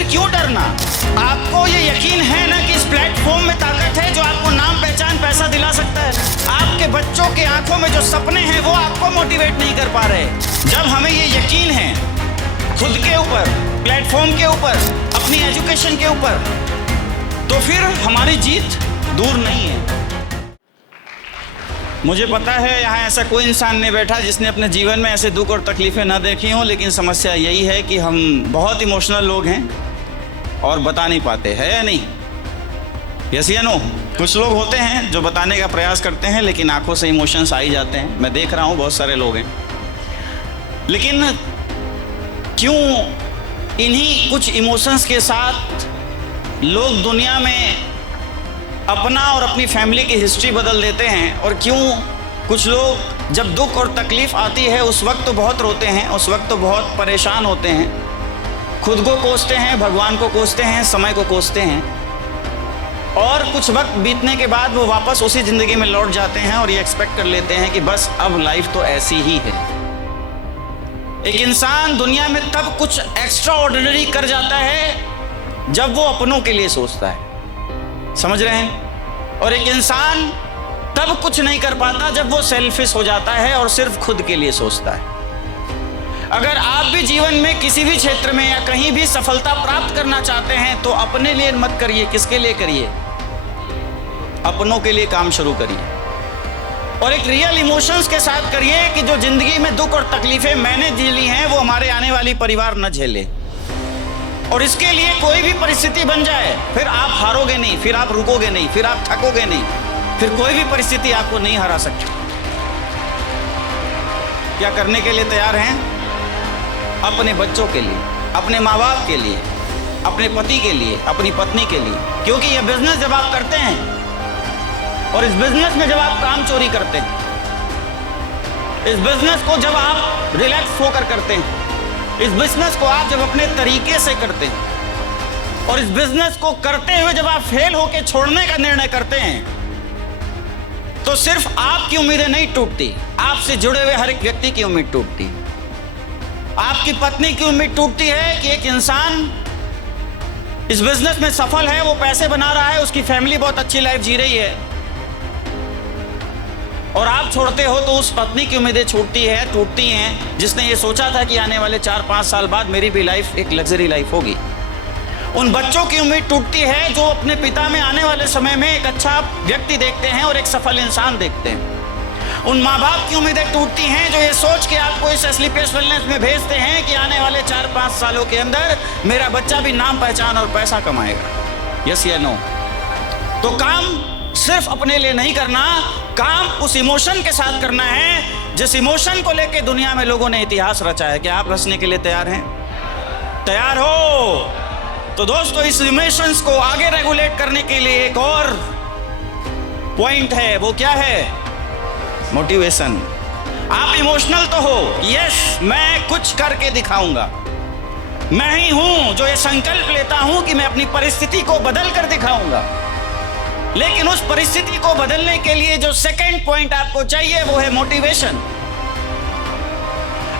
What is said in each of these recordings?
फिर क्यों डरना? आपको ये यकीन है ना कि इस प्लेटफॉर्म में ताकत है जो आपको नाम, पहचान, पैसा दिला सकता है। आपके बच्चों के आंखों में जो सपने हैं वो आपको मोटिवेट नहीं कर पा रहे। जब हमें ये यकीन है खुद के ऊपर, प्लेटफॉर्म के ऊपर, अपनी एजुकेशन के ऊपर, तो फिर हमारी जीत दूर नहीं है। मुझे पता है यहाँ ऐसा कोई इंसान नहीं बैठा जिसने अपने जीवन में ऐसे दुख और तकलीफ़ें ना देखी हों, लेकिन समस्या यही है कि हम बहुत इमोशनल लोग हैं और बता नहीं पाते, है या नहीं? यस या नो? कुछ लोग होते हैं जो बताने का प्रयास करते हैं लेकिन आंखों से इमोशंस आ ही जाते हैं। मैं देख रहा हूँ बहुत सारे लोग हैं। लेकिन क्यों इन्हीं कुछ इमोशंस के साथ लोग दुनिया में अपना और अपनी फैमिली की हिस्ट्री बदल देते हैं? और क्यों कुछ लोग जब दुख और तकलीफ़ आती है उस वक्त तो बहुत रोते हैं, उस वक्त तो बहुत परेशान होते हैं, खुद को कोसते हैं, भगवान को कोसते हैं, समय को कोसते हैं, और कुछ वक्त बीतने के बाद वो वापस उसी ज़िंदगी में लौट जाते हैं और ये एक्सपेक्ट कर लेते हैं कि बस अब लाइफ तो ऐसी ही है। एक इंसान दुनिया में तब कुछ एक्स्ट्रा ऑर्डिनरी कर जाता है जब वो अपनों के लिए सोचता है, समझ रहे हैं? और एक इंसान तब कुछ नहीं कर पाता जब वो सेल्फिश हो जाता है और सिर्फ खुद के लिए सोचता है। अगर आप भी जीवन में किसी भी क्षेत्र में या कहीं भी सफलता प्राप्त करना चाहते हैं तो अपने लिए मत करिए। किसके लिए करिए? अपनों के लिए काम शुरू करिए और एक रियल इमोशंस के साथ करिए कि जो जिंदगी में दुख और तकलीफें मैंने झेली हैं वो हमारे आने वाली परिवार न झेले। और इसके लिए कोई भी परिस्थिति बन जाए फिर आप हारोगे नहीं, फिर आप रुकोगे नहीं, फिर आप थकोगे नहीं, फिर कोई भी परिस्थिति आपको नहीं हरा सकती। क्या करने के लिए तैयार हैं? अपने बच्चों के लिए, अपने माँ बाप के लिए, अपने पति के लिए, अपनी पत्नी के लिए। क्योंकि ये बिजनेस जब आप करते हैं और इस बिजनेस में जब आप काम चोरी करते हैं, इस बिजनेस को जब आप रिलैक्स होकर करते हैं, इस बिजनेस को आप जब अपने तरीके से करते हैं और इस बिजनेस को करते हुए जब आप फेल होकर छोड़ने का निर्णय करते हैं तो सिर्फ आपकी उम्मीदें नहीं टूटती, आपसे जुड़े हुए हर एक व्यक्ति की उम्मीद टूटती। आपकी पत्नी की उम्मीद टूटती है कि एक इंसान इस बिजनेस में सफल है, वो पैसे बना रहा है, उसकी फैमिली बहुत अच्छी लाइफ जी रही है, और आप छोड़ते हो तो उस पत्नी की उम्मीदें टूटती हैं जिसने ये सोचा था कि आने वाले 4-5 साल बाद मेरी भी लाइफ एक लग्जरी लाइफ होगी। उन बच्चों की उम्मीद टूटती है जो अपने पिता में आने वाले समय में एक अच्छा व्यक्ति देखते हैं और एक सफल इंसान देखते हैं। उन माँ बाप की उम्मीदें टूटती हैं जो ये सोच के आपको इस स्लीपलेस वेलनेस में भेजते हैं कि आने वाले 4-5 सालों के अंदर मेरा बच्चा भी नाम, पहचान और पैसा कमाएगा। यस या नो? तो काम सिर्फ अपने लिए नहीं करना, काम उस इमोशन के साथ करना है जिस इमोशन को लेके दुनिया में लोगों ने इतिहास रचा है। क्या आप रचने के लिए तैयार हैं? तैयार हो? तो दोस्तों, इस इमोशंस को आगे रेगुलेट करने के लिए एक और पॉइंट है। वो क्या है? मोटिवेशन। आप इमोशनल तो हो, यस, मैं कुछ करके दिखाऊंगा। मैं ही हूं जो ये संकल्प लेता हूं कि मैं अपनी परिस्थिति को बदल कर दिखाऊंगा। लेकिन उस परिस्थिति को बदलने के लिए जो सेकंड पॉइंट आपको चाहिए वो है मोटिवेशन।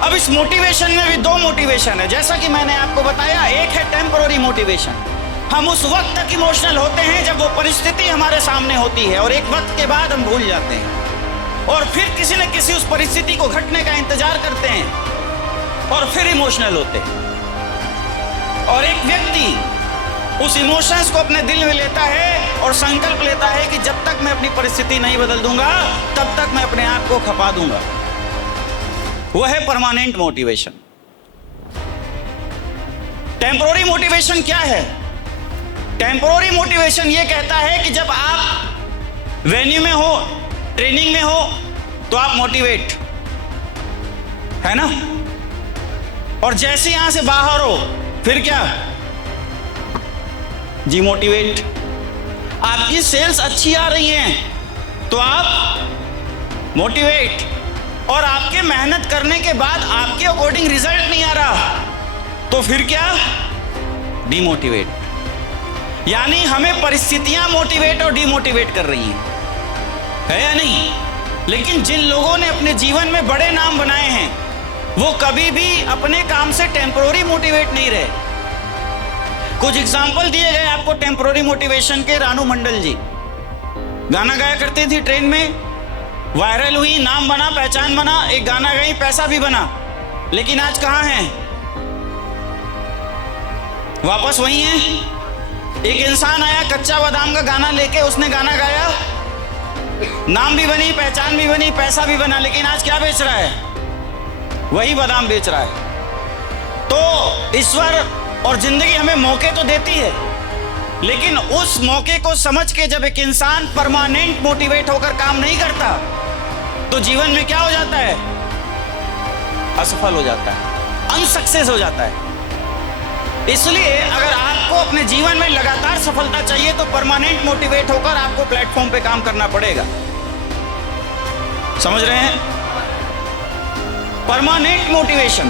अब इस मोटिवेशन में भी 2 मोटिवेशन है, जैसा कि मैंने आपको बताया। एक है टेम्पररी मोटिवेशन। हम उस वक्त तक इमोशनल होते हैं जब वो परिस्थिति हमारे सामने होती है और एक वक्त के बाद हम भूल जाते हैं और फिर किसी न किसी उस परिस्थिति को घटने का इंतजार करते हैं और फिर इमोशनल होते हैं। और एक व्यक्ति उस इमोशंस को अपने दिल में लेता है और संकल्प लेता है कि जब तक मैं अपनी परिस्थिति नहीं बदल दूंगा तब तक मैं अपने आप को खपा दूंगा। वो है परमानेंट मोटिवेशन। टेम्पोररी मोटिवेशन क्या है? टेम्पोररी मोटिवेशन ये कहता है कि जब आप वेन्यू में हो, ट्रेनिंग में हो, तो आप मोटिवेट है ना, और जैसे यहां से बाहर हो फिर क्या? डिमोटिवेट। आपकी सेल्स अच्छी आ रही हैं तो आप मोटिवेट, और आपके मेहनत करने के बाद आपके अकॉर्डिंग रिजल्ट नहीं आ रहा तो फिर क्या? डिमोटिवेट। यानी हमें परिस्थितियां मोटिवेट और डिमोटिवेट कर रही हैं, है या नहीं? लेकिन जिन लोगों ने अपने जीवन में बड़े नाम बनाए हैं वो कभी भी अपने काम से टेम्पोररी मोटिवेट नहीं रहे। कुछ एग्जाम्पल दिए गए आपको टेम्पोररी मोटिवेशन के। रानू मंडल जी गाना गाया करती थी ट्रेन में, वायरल हुई, नाम बना, पहचान बना, एक गाना गाई, पैसा भी बना, लेकिन आज कहां हैं? वापस वही है। एक इंसान आया कच्चा बादाम का गाना लेके, उसने गाना गाया, नाम भी बनी, पहचान भी बनी, पैसा भी बना, लेकिन आज क्या बेच रहा है? वही बादाम बेच रहा है। तो ईश्वर और जिंदगी हमें मौके तो देती है, लेकिन उस मौके को समझ के जब एक इंसान परमानेंट मोटिवेट होकर काम नहीं करता तो जीवन में क्या हो जाता है? असफल हो जाता है, अनसक्सेस हो जाता है। इसलिए अगर आपको अपने जीवन में लगातार सफलता चाहिए तो परमानेंट मोटिवेट होकर आपको प्लेटफॉर्म पे काम करना पड़ेगा। समझ रहे हैं? Permanent motivation.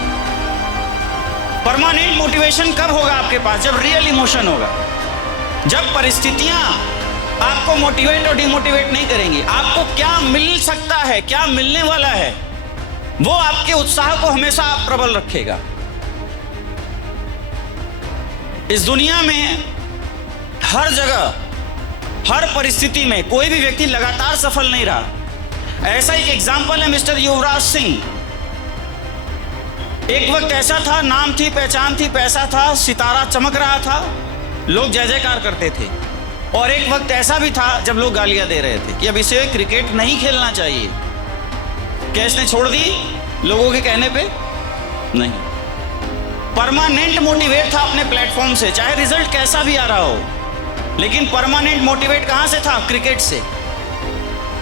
परमानेंट मोटिवेशन कब होगा आपके पास? जब रियल इमोशन होगा, जब परिस्थितियां आपको मोटिवेट और डिमोटिवेट नहीं करेंगी। आपको क्या मिल सकता है, क्या मिलने वाला है, वो आपके उत्साह को हमेशा प्रबल रखेगा। इस दुनिया में हर जगह, हर परिस्थिति में कोई भी व्यक्ति लगातार सफल नहीं रहा। ऐसा एक एग्जाम्पल है मिस्टर युवराज सिंह। एक वक्त ऐसा था, नाम थी, पहचान थी, पैसा था, सितारा चमक रहा था, लोग जय जयकार करते थे। और एक वक्त ऐसा भी था जब लोग गालियां दे रहे थे कि अब इसे क्रिकेट नहीं खेलना चाहिए। क्या इसने छोड़ दी लोगों के कहने पे? नहीं। परमानेंट मोटिवेट था अपने प्लेटफॉर्म से, चाहे रिजल्ट कैसा भी आ रहा हो, लेकिन परमानेंट मोटिवेट कहां से था? क्रिकेट से।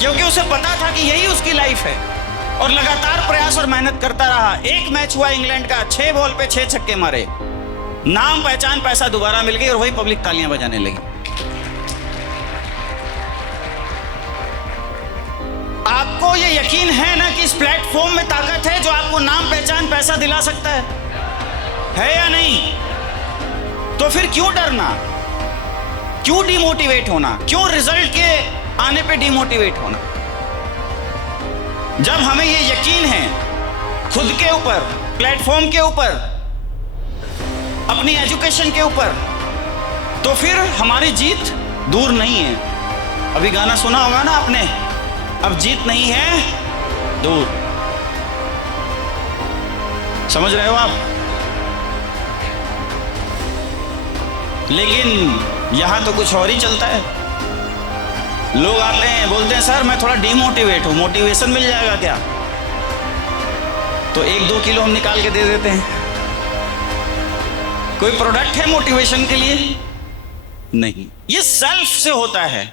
क्योंकि उसे पता था कि यही उसकी लाइफ है, और लगातार प्रयास और मेहनत करता रहा। एक मैच हुआ इंग्लैंड का, 6 बॉल पे 6 छक्के मारे, नाम, पहचान, पैसा दोबारा मिल गई और वही पब्लिक तालियां बजाने लगी। आपको ये यकीन है ना कि इस प्लेटफॉर्म में ताकत है जो आपको नाम, पहचान, पैसा दिला सकता है या नहीं? तो फिर क्यों डरना, क्यों डिमोटिवेट होना, क्यों रिजल्ट के आने पे डिमोटिवेट होना? जब हमें ये यकीन है खुद के ऊपर, प्लेटफॉर्म के ऊपर, अपनी एजुकेशन के ऊपर, तो फिर हमारी जीत दूर नहीं है। अभी गाना सुना होगा ना आपने, अब जीत नहीं है दूर। समझ रहे हो आप? लेकिन यहां तो कुछ और ही चलता है। लोग आते हैं, बोलते हैं सर मैं थोड़ा डिमोटिवेट हूं, मोटिवेशन मिल जाएगा क्या? तो 1-2 किलो हम निकाल के दे देते हैं। कोई प्रोडक्ट है मोटिवेशन के लिए? नहीं। ये सेल्फ से होता है,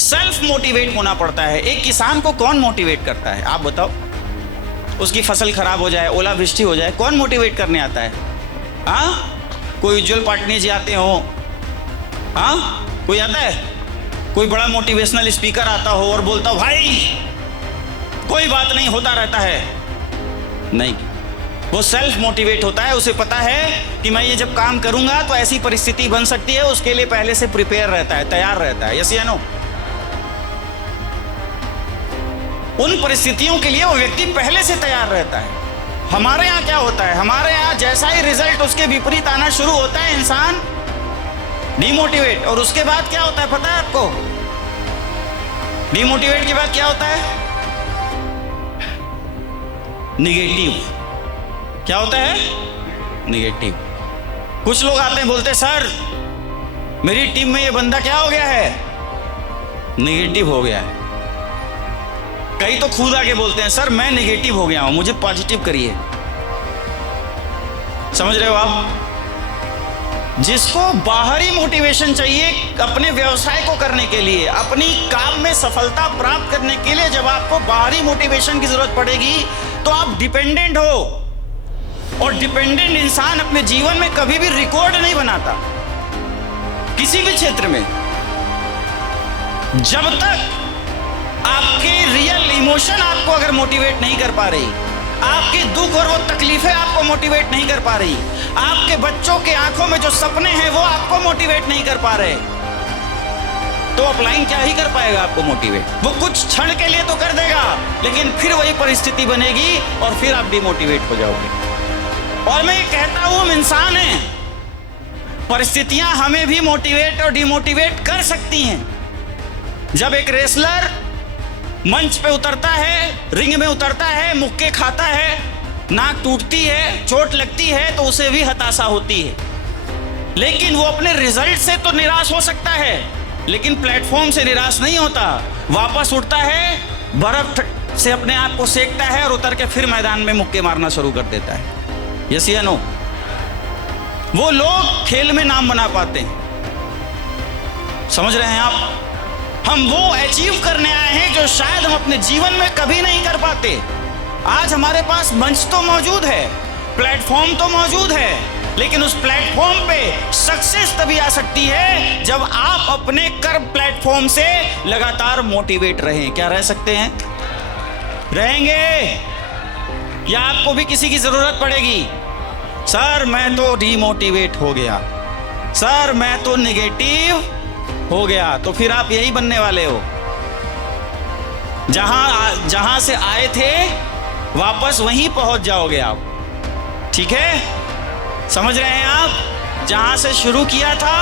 सेल्फ मोटिवेट होना पड़ता है। एक किसान को कौन मोटिवेट करता है आप बताओ? उसकी फसल खराब हो जाए, ओलावृष्टि हो जाए, कौन मोटिवेट करने आता है? हाँ, कोई उज्जवल पाटनी जी आते हो? हाँ, कोई आता है? कोई बड़ा मोटिवेशनल स्पीकर आता हो और बोलता हो भाई कोई बात नहीं, होता रहता है? नहीं। वो सेल्फ मोटिवेट होता है। उसे पता है कि मैं ये जब काम करूंगा तो ऐसी परिस्थिति बन सकती है, उसके लिए पहले से प्रिपेयर रहता है, तैयार रहता है। यस या नो? उन परिस्थितियों के लिए वो व्यक्ति पहले से तैयार रहता है। हमारे यहाँ क्या होता है? हमारे यहाँ जैसा ही रिजल्ट उसके विपरीत आना शुरू होता है, इंसान डिमोटिवेट। और उसके बाद क्या होता है पता है आपको? डिमोटिवेट के बाद क्या होता है? निगेटिव। क्या होता है? निगेटिव। कुछ लोग आते हैं, बोलते हैं सर मेरी टीम में ये बंदा क्या हो गया है? निगेटिव हो गया है। कई तो खुद आके बोलते हैं सर मैं निगेटिव हो गया हूं, मुझे पॉजिटिव करिए। समझ रहे हो आप? जिसको बाहरी मोटिवेशन चाहिए अपने व्यवसाय को करने के लिए, अपनी काम में सफलता प्राप्त करने के लिए, जब आपको बाहरी मोटिवेशन की जरूरत पड़ेगी तो आप डिपेंडेंट हो। और डिपेंडेंट इंसान अपने जीवन में कभी भी रिकॉर्ड नहीं बनाता किसी भी क्षेत्र में। जब तक आपके रियल इमोशन आपको अगर मोटिवेट नहीं कर पा रही, आपके दुख और वो तकलीफें आपको मोटिवेट नहीं कर पा रही, आपके बच्चों के आंखों में जो सपने हैं वो आपको मोटिवेट नहीं कर पा रहे, तो अपलाइन क्या ही कर पाएगा आपको मोटिवेट? वो कुछ क्षण के लिए तो कर देगा, लेकिन फिर वही परिस्थिति बनेगी और फिर आप डिमोटिवेट हो जाओगे। और मैं ये कहता हूं हम इंसान हैं, परिस्थितियां हमें भी मोटिवेट और डिमोटिवेट कर सकती हैं। जब एक रेसलर मंच पे उतरता है, रिंग में उतरता है, मुक्के खाता है, नाक टूटती है, चोट लगती है, तो उसे भी हताशा होती है। लेकिन वो अपने रिजल्ट से तो निराश हो सकता है, लेकिन प्लेटफॉर्म से निराश नहीं होता। वापस उठता है, बर्फ से अपने आप को सेकता है और उतर के फिर मैदान में मुक्के मारना शुरू कर देता है। यस या नो? वो लोग खेल में नाम बना पाते हैं। समझ रहे हैं आप? हम वो अचीव करने आए हैं जो शायद हम अपने जीवन में कभी नहीं कर पाते। आज हमारे पास मंच तो मौजूद है, प्लेटफॉर्म तो मौजूद है, लेकिन उस प्लेटफॉर्म पे सक्सेस तभी आ सकती है जब आप अपने कर्म प्लेटफॉर्म से लगातार मोटिवेट रहें। क्या रह सकते हैं? रहेंगे? या आपको भी किसी की जरूरत पड़ेगी? सर मैं तो डिमोटिवेट हो गया, सर मैं तो नेगेटिव हो गया, तो फिर आप यही बनने वाले हो। जहां से आए थे वापस वहीं पहुंच जाओगे आप। ठीक है? समझ रहे हैं आप? जहां से शुरू किया था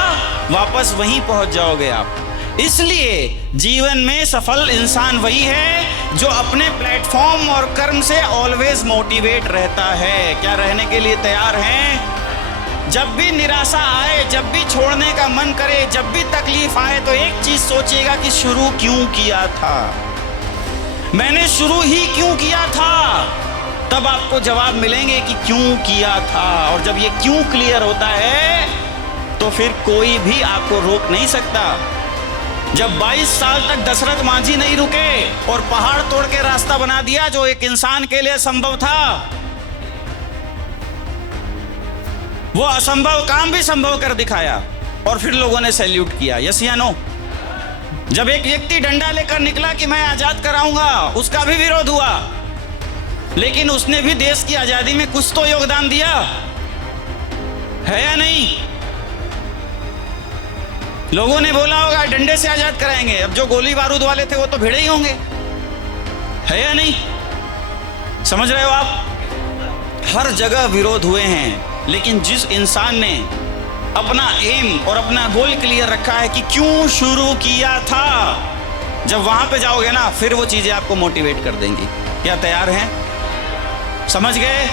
वापस वहीं पहुंच जाओगे आप। इसलिए जीवन में सफल इंसान वही है जो अपने प्लेटफॉर्म और कर्म से ऑलवेज मोटिवेट रहता है। क्या रहने के लिए तैयार हैं? जब भी निराशा आए, जब भी छोड़ने का मन करे, जब भी तकलीफ आए, तो एक चीज सोचिएगा कि शुरू क्यों किया था, मैंने शुरू ही क्यों किया था। तब आपको जवाब मिलेंगे कि क्यों किया था। और जब ये क्यों क्लियर होता है तो फिर कोई भी आपको रोक नहीं सकता। जब 22 साल तक दशरथ मांझी नहीं रुके और पहाड़ तोड़ के रास्ता बना दिया जो एक इंसान के लिए संभव था, वो असंभव काम भी संभव कर दिखाया और फिर लोगों ने सैल्यूट किया। यस या नो? जब एक व्यक्ति डंडा लेकर निकला कि मैं आजाद कराऊंगा, उसका भी विरोध हुआ, लेकिन उसने भी देश की आजादी में कुछ तो योगदान दिया है या नहीं? लोगों ने बोला होगा डंडे से आजाद कराएंगे, अब जो गोली बारूद वाले थे वो तो भिड़े ही होंगे, है या नहीं? समझ रहे हो आप? हर जगह विरोध हुए हैं, लेकिन जिस इंसान ने अपना एम और अपना गोल क्लियर रखा है कि क्यों शुरू किया था, जब वहां पे जाओगे ना फिर वो चीजें आपको मोटिवेट कर देंगी। क्या तैयार हैं? समझ गए?